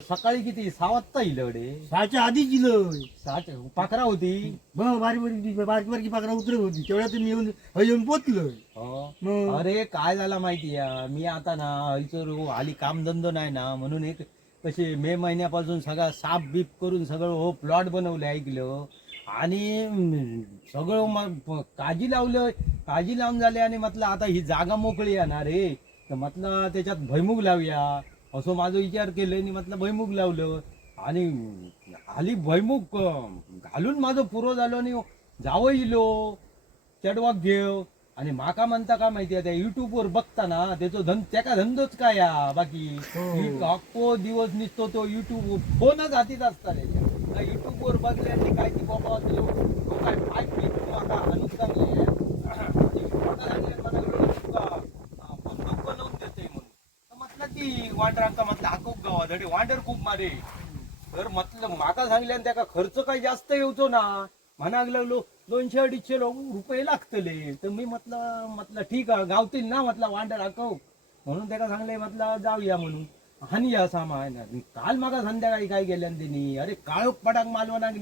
सकाळी किती 6 वाजता इलवडे 6च्या आधीच दिलं. 6 पाखरा होती. बारीक बारकी पाकरा उतरत होती तेवढ्यात मी येऊन पोचलोय. मग? अरे काय झाला माहितीये मी आता ना इथं आली कामधंदो नाही ना म्हणून एक कसे मे महिन्यापासून सगळा साफ बीप करून सगळं हो प्लॉट बनवले ऐकलं आणि सगळं काजी लावलं काजी लावून झाले आणि म्हटलं आता ही जागा मोकळी येणार रे तर म्हटलं त्याच्यात भुईमुग लावूया असं माझा विचार केलं आणि म्हटलं भुईमुग लावलं आणि आली भुईमुग घालून माझं पुरो झालो आणि जावं इलो चढवाक घेव आणि माका म्हणता का माहिती आहे त्या युट्यूब वर बघता ना त्याचा त्याका धंदोच काय या बाकी अख्खो दिवस निसतो तो युट्यूब फोनच हातीत असता त्याच्या युट्यूब वर बघले आणि काय ती बाबा काय पाईप घेतो आता आणून चांगले बंदूक बनवून देते म्हणून म्हटलं की वांडरांका म्हटलं हाकूक गावात वांडर खूप मारे तर म्हटलं माका सांगल्यान त्याका खर्च काही जास्त येऊचो ना म्हणाक लागलो 200-250 रुपये लागतले तर मी म्हटलं ठीक आहे गावतील ना म्हटलं वांडर हाकव म्हणून त्याला सांगले म्हटलं जाऊया म्हणून हानी या सामान काल मागा संध्याकाळी काय गेल्यान त्यांनी अरे काळोख पडाक मालवणाक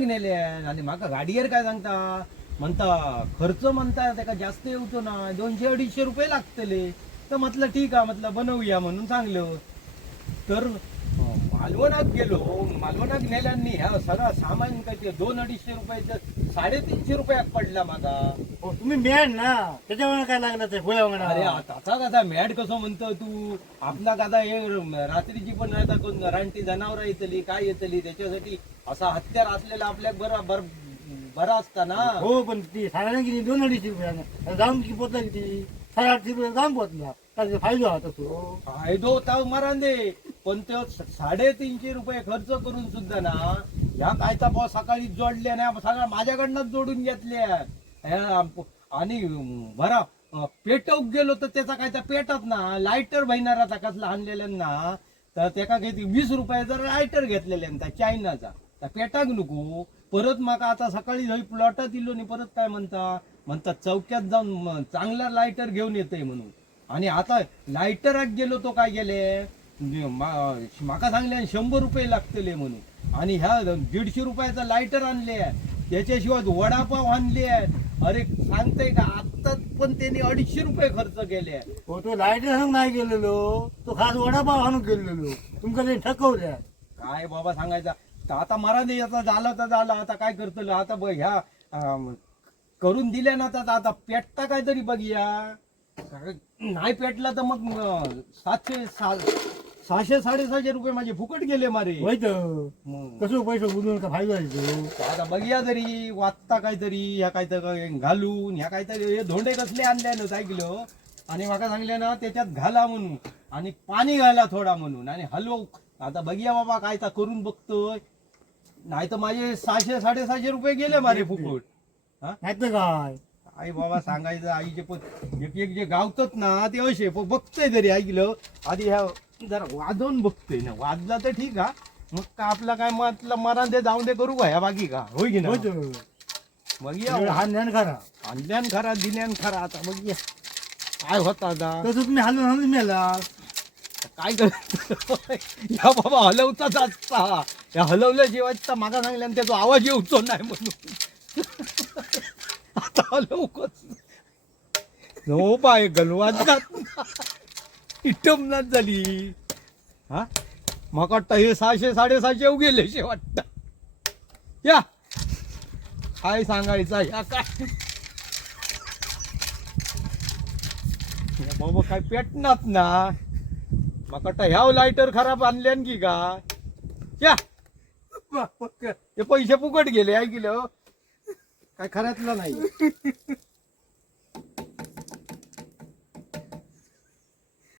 नेले आणि माका गाडीवर काय सांगता म्हणता खर्च म्हणता त्याका जास्त येऊचो ना 200-250 रुपये लागतले तर म्हटलं ठीक आहे म्हटलं बनवूया म्हणून सांगलं तर मालवणात गेलो मालवणात नेल्यांनी ह्या सगळा सामान काय ते 200-250 रुपयाचं 350 रुपयात पडला माझा. तुम्ही मॅड ना त्याच्यामुळे काय लागलं ते गोळ्या. अरे त्याचा कसा मॅड कसं म्हणतो तू आपला कसा हे रात्रीची पण नाही कोण रानटी जनावर येतली काय येतली त्याच्यासाठी असा हत्यार असलेला आपल्या बरा असता ना. हो पण ती साधारण किती 200-250 रुपया जाऊन किती पोचला किती 700-800 रुपये जाऊन पोचला त्याचा फायदा होता तो फायदो ताव मारा दे पण ते 350 रुपये खर्च करून सुद्धा ना ह्या कायचा भाव सकाळी जोडल्या ना सगळ्या माझ्याकडनंच जोडून घेतल्या आणि बरा पेटवूक गेलो तर त्याचा कायचा पेटत ना लायटर बहिणारा कसला आणलेल्यांना तर त्याका किती 20 रुपयाचा लायटर घेतलेल्या चायनाचा त्या पेटाक नको परत माका आता सकाळी जाई प्लॉटात दिलो आणि परत काय म्हणतात चौक्यात जाऊन चांगला लायटर घेऊन येतय म्हणून आणि आता लायटराक गेलो तो काय गेले माका सांगले 100 रुपये लागतले म्हणून आणि ह्या 150 रुपयाचा लायटर आणले त्याच्याशिवाय वडापाव आणले अरे सांगताय का आता पण त्यांनी 250 रुपये खर्च केले. हो तो लायटर नाही गेलेलो तो खास वडापाव आणून गेलेलो तुमका ते ठकवल्या काय बाबा सांगायचा तर आता मरा दे आता झालं तर झालं आता काय करतलो आता बघ ह्या करून दिल्या ना तर आता पेटता काहीतरी बघूया नाही पेटला तर मग 600-650 रुपये माझे फुकट गेले मारे. कसं पैसे बुडून का फायदा आता बघूया तरी वाचता काहीतरी ह्या काहीतरी घालून ह्या काहीतरी हे धोंडे कसले आणल्यानं ऐकलं आणि माका सांगले ना त्याच्यात घाला म्हणून आणि पाणी घाला थोडा म्हणून आणि हलवू आता बघूया बाबा काय तर करून बघतोय नाही तर माझे 600-650 रुपये गेले मारे फुकट. नाही तर काय आई बाबा सांगायचं आईचे पण एक जे गावतात ना ते असे बघतोय तरी ऐकलं आधी ह्या जरा वाजवून बघतोय ना वाजला तर ठीक हा मग का आपला काय म्हटलं मरा दे जाऊन दे करू का ह्या बाकी का होय की ना बघूया हान्यान खरा आणल्यान खरा दिल्यान खरा आता बघूया काय होता आता तसं तुम्ही हलवून मेला काय करत या बाबा हलवताच असता या हलवल्याशिवाय मागा सांगल्यान त्याचा आवाज येऊचो नाही म्हणून आता हलवकच नो बाय गलवाजात इटमनाच झाली हा मग वाटतं हे 600-650 गेले शे वाटत या काय सांगायचा या काय बाबा काय पेटणार ना मग वाटतं ह्या लायटर खराब आणल्यान की का या ते पैसे फुकट गेले ऐकलं काय खऱ्यातलं नाही.